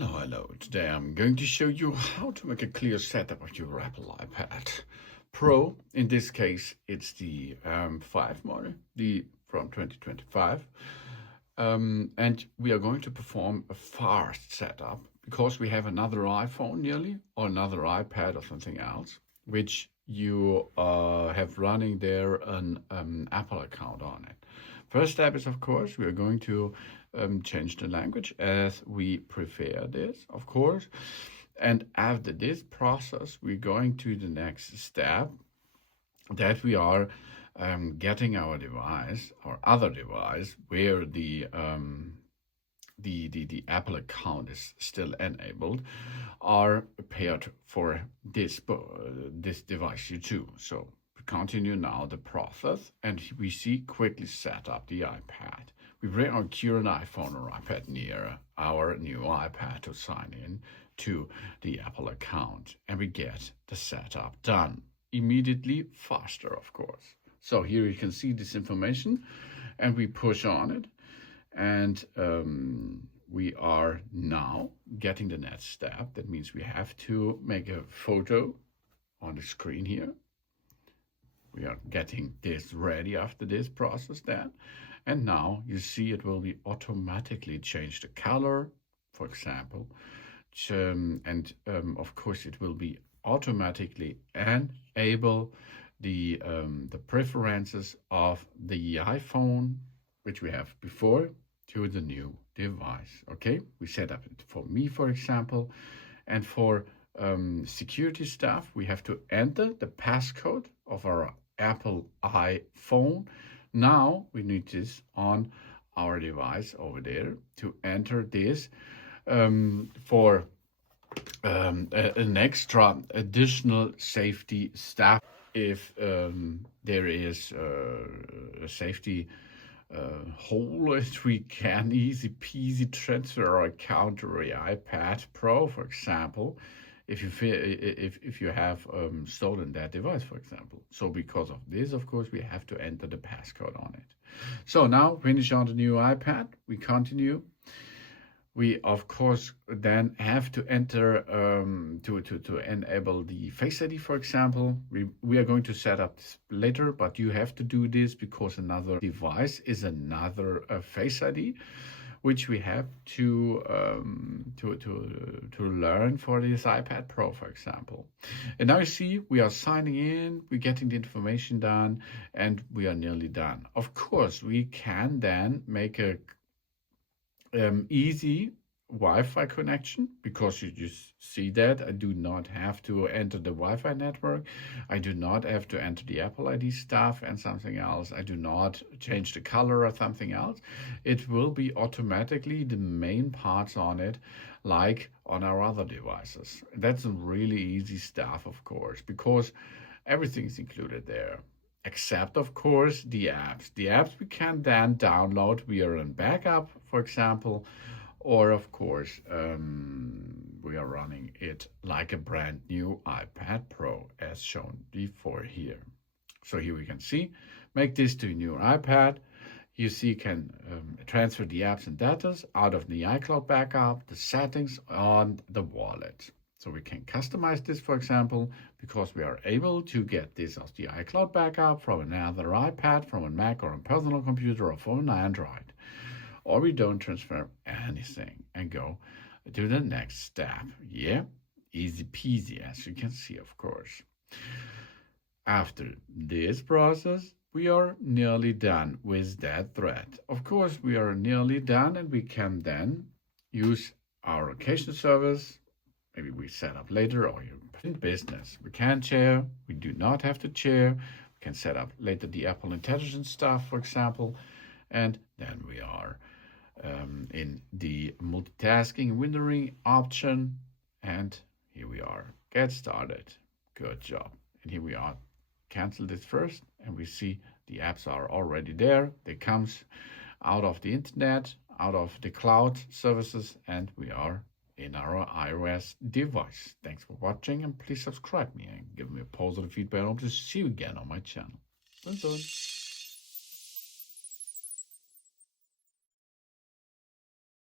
Hello. Today I'm going to show you how to make a clear setup of your Apple iPad Pro. In this case, it's the 5 model, from 2025. And we are going to perform a fast setup because we have another iPhone nearly, or another iPad or something else, which you have running there an Apple account on it. First step is, of course, we are going to change the language as we prefer this, of course. And after this process, we're going to the next step, that we are getting our device, our other device, where the Apple account is still enabled, are paired for this device too. So we continue now the process, and we see quickly set up the iPad. We bring our current iPhone or iPad near our new iPad to sign in to the Apple account, and we get the setup done immediately, faster, of course. So here you can see this information, and we push on it, and we are now getting the next step. That means we have to make a photo on the screen here. We are getting this ready after this process then. And now you see it will be automatically change the color, for example. And of course it will be automatically enable the preferences of the iPhone, which we have before, to the new device. Okay, we set up it for me, for example, and for security stuff, we have to enter the passcode of our Apple iPhone. Now we need this on our device over there to enter this for an extra additional safety stuff. If there is a safety hole, it we can easy peasy transfer our account to the iPad Pro, for example, if you have stolen that device, for example. So because of this, of course, we have to enter the passcode on it. So now finish on the new iPad, we continue. We of course then have to enter to enable the Face ID, for example. We are going to set up this later, but you have to do this because another device is another Face ID, which we have to learn for this iPad Pro, for example. And now you see we are signing in, we're getting the information done, and we are nearly done. Of course, we can then make a easy Wi-Fi connection, because you just see that I do not have to enter the Wi-Fi network. I do not have to enter the Apple ID stuff and something else. I do not change the color or something else. It will be automatically the main parts on it, like on our other devices. That's really easy stuff, of course, because everything's included there. Except, of course, the apps. The apps we can then download via a backup, for example, or of course, we are running it like a brand new iPad Pro, as shown before here. So here we can see, make this to a new iPad. You see, you can transfer the apps and data out of the iCloud backup, the settings on the wallet. So we can customize this, for example, because we are able to get this as the iCloud backup from another iPad, from a Mac or a personal computer, or from an Android. Or we don't transfer anything and go to the next step. Yeah, easy peasy, as you can see, of course. After this process, we are nearly done with that thread. Of course, we are nearly done, and we can then use our location service. Maybe we set up later, or you're in business. We can share, we do not have to share. We can set up later the Apple Intelligence stuff, for example, and then we are in the multitasking windowing option, and here we are. Get started. Good job. And here we are. Cancel this first, and we see the apps are already there. They comes out of the internet, out of the cloud services, and we are in our iOS device. Thanks for watching, and please subscribe me and give me a positive feedback. I hope to see you again on my channel. Bye-bye.